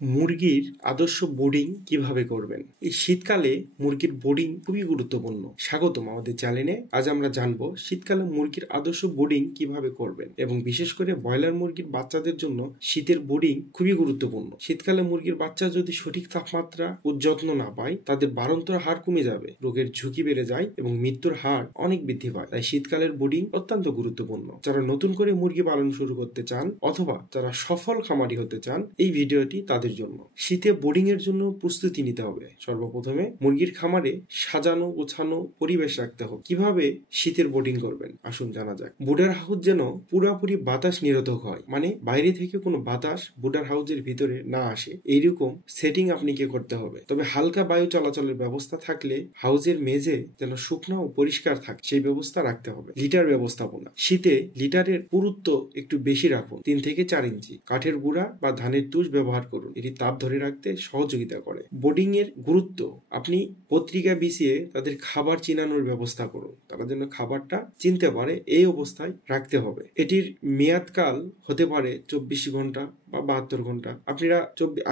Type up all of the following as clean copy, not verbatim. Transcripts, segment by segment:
মুরগির আদর্শ বোর্ডিং কিভাবে করবেন। এই শীতকালে মুরগির বোর্ডিং খুবই গুরুত্বপূর্ণ। স্বাগতম আমাদের চ্যানেলে। আজ আমরা জানবো শীতকালে মুরগির আদর্শ বোর্ডিং কিভাবে করবেন এবং বিশেষ করে ব্রয়লার মুরগির বাচ্চাদের জন্য শীতের বোর্ডিং খুবই গুরুত্বপূর্ণ। শীতকালে মুরগির বাচ্চা যদি সঠিক তাপমাত্রা ও যত্ন না পায় তাদের বাড়ন্তর হার কমে যাবে, রোগের ঝুঁকি বেড়ে যায় এবং মৃত্যুর হার অনেক বৃদ্ধি পায়। তাই শীতকালের বোর্ডিং অত্যন্ত গুরুত্বপূর্ণ। যারা নতুন করে মুরগি পালন শুরু করতে চান অথবা যারা সফল খামারি হতে চান, এই ভিডিওটি তাদের জন্য। শীতে বোর্ডিং এর জন্য প্রস্তুতি নিতে হবে। সর্বপ্রথমে মুরগির খামারে সাজানো গোছানো পরিবেশ রাখতে হবে। কিভাবে শীতের বোর্ডিং করবেন আসুন জানা যাক। বুডার হাউস যেন পুরোপুরি বাতাস নিরোধক হয়, মানে বাইরে থেকে কোনো বাতাস বুডার হাউসের ভিতরে না আসে, এইরকম সেটিং আপনাকে করতে হবে। তবে হালকা বায়ু চলাচলের ব্যবস্থা থাকলে হাউসের মেঝে যেন শুকনো ও পরিষ্কার থাকে সেই ব্যবস্থা রাখতে হবে। লিটার ব্যবস্থাপনা। শীতে লিটারের পুরুত্ব একটু বেশি রাখুন, 3 থেকে 4 ইঞ্চি। কাঠের গুঁড়া বা ধানের তুষ ব্যবহার করুন, এটি তাপ ধরে রাখতে সহযোগিতা করে। বোর্ডিং এর গুরুত্ব। আপনি পত্রিকা বিছিয়ে তাদের খাবার চিনানোর ব্যবস্থা করুন, তারা যেন খাবারটা চিনতে পারে, এই অবস্থায় রাখতে হবে। এটির মেয়াদকাল হতে পারে 24 ঘন্টা বা 72 ঘন্টা।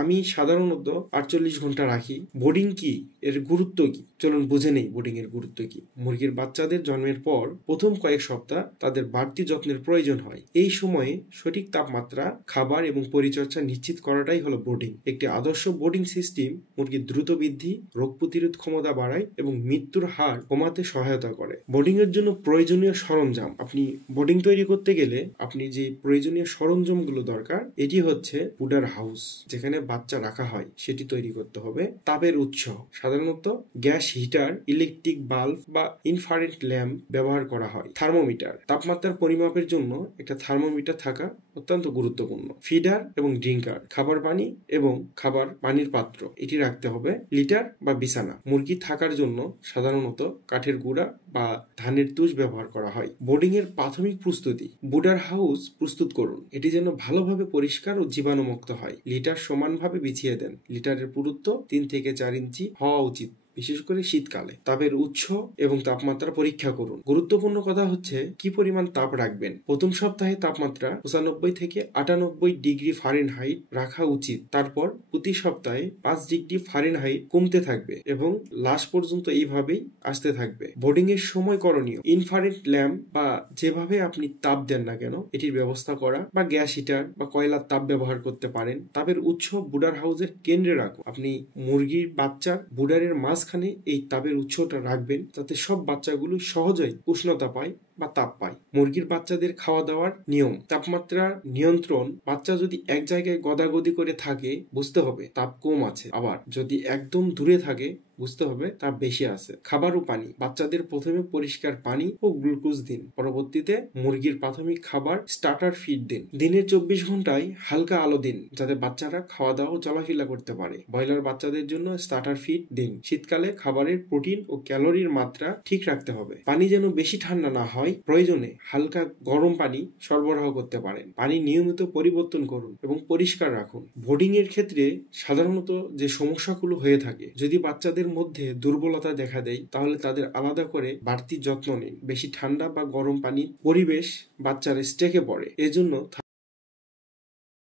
আমি সাধারণত 48 ঘন্টা রাখি। বোর্ডিং কি, এর গুরুত্ব কি, চলুন বুঝে নেই বোর্ডিং এর গুরুত্ব কি। মুরগির বাচ্চাদের জন্মের পর প্রথম কয়েক সপ্তাহ তাদের বাড়তি যত্নের প্রয়োজন হয়। এই সময়ে সঠিক তাপমাত্রা, খাবার এবং পরিচর্যা নিশ্চিত করাটাই হলো বোর্ডিং। একটি আদর্শ বোর্ডিং সিস্টেম মুরগির দ্রুত বৃদ্ধি, রোগ প্রতিরোধ ক্ষমতা বাড়ায় এবং মৃত্যুর হার কমাতে সহায়তা করে। বোর্ডিং এর জন্য প্রয়োজনীয় সরঞ্জাম। আপনি বোর্ডিং তৈরি করতে গেলে আপনি যে প্রয়োজনীয় সরঞ্জামগুলো দরকার, এটি হচ্ছে বুডার হাউস, যেখানে বাচ্চা রাখা হয়, সেটি তৈরি করতে হবে। তাপের উৎস, সাধারণত গ্যাস হিটার, ইলেকট্রিক বাল্ব বা ইনফ্রারেড ল্যাম্প ব্যবহার করা হয়। থার্মোমিটার, তাপমাত্রার পরিমাপের জন্য একটা থার্মোমিটার থাকা অত্যন্ত গুরুত্বপূর্ণ। ফিডার এবং ড্রিঙ্কার, খাবার পানি এবং খাবার পানির পাত্র, এটি রাখতে হবে। লিটার বা বিছানা, মুরগি থাকার জন্য সাধারণত কাঠের গুঁড়া বা ধানের তুষ ব্যবহার করা হয়। বোর্ডিং এর প্রাথমিক প্রস্তুতি। বুডার হাউস প্রস্তুত করুন, এটি যেন ভালোভাবে পরিষ্কার ও জীবাণুমুক্ত হয়। লিটার সমানভাবে বিছিয়ে দেন। লিটারের পুরুত্ব 3 থেকে 4 ইঞ্চি হওয়া উচিত, বিশেষ করে শীতকালে। তাপের উৎস এবং তাপমাত্রা পরীক্ষা করুন। গুরুত্বপূর্ণ কথা হচ্ছে কি পরিমাণ তাপ রাখবেন। প্রথম সপ্তাহে তাপমাত্রা 95 থেকে 98 ডিগ্রি ফারেনহাইট রাখা উচিত। তারপর প্রতি সপ্তাহে 5 ডিগ্রি ফারেনহাইট কমতে থাকবে এবং লাস্ট পর্যন্ত এইভাবেই আসতে থাকবে। বোর্ডিং এর সময় করণীয়। ইনফ্রারেড ল্যাম্প বা যেভাবে আপনি তাপ দেন না কেন, এটির ব্যবস্থা করা, বা গ্যাস হিটার বা কয়লার তাপ ব্যবহার করতে পারেন। তাপের উৎস বুডার হাউসের কেন্দ্রে রাখুন। আপনি মুরগির বাচ্চার বুডারের মাঝখানে এই তাপের উৎসটা রাখবেন, যাতে সব বাচ্চাগুলো সহজেই উষ্ণতা পায় বা তাপ পায়। মুরগির বাচ্চাদের খাওয়া দাওয়ার নিয়ম। তাপমাত্রা নিয়ন্ত্রণ। বাচ্চা যদি এক জায়গায় গদাগদি করে থাকে, বুঝতে হবে তাপ কম আছে। আবার যদি একদম দূরে থাকে, বুঝতে হবে তাপ বেশি আছে। খাবার ও পানি। বাচ্চাদের প্রথমে পরিষ্কার পানি ও গ্লুকোজ দিন, পরবর্তীতে মুরগির প্রাথমিক খাবার স্টার্টার ফিড দিন। দিনের 24 ঘন্টায় হালকা আলো দিন, যাতে বাচ্চারা খাওয়া দাওয়া ও চলাফেরা করতে পারে। ব্রয়লার বাচ্চাদের জন্য স্টার্টার ফিড দিন। শীতকালে খাবারের প্রোটিন ও ক্যালোরির মাত্রা ঠিক রাখতে হবে। পানি যেন বেশি ঠান্ডা না হয়, প্রয়োজনে হালকা গরম পানি সরবরাহ করতে পারেন। পানি নিয়মিত পরিবর্তন করুন এবং পরিষ্কার রাখুন। বোর্ডিং এর ক্ষেত্রে সাধারণত যে সমস্যাগুলো হয়ে থাকে, যদি বাচ্চাদের মধ্যে দুর্বলতা দেখা দেয়, তাহলে তাদের আলাদা করে বাড়তি যত্ন নিন। বেশি ঠান্ডা বা গরম পানির পরিবেশ বাচ্চার স্টেকে পড়ে, এজন্য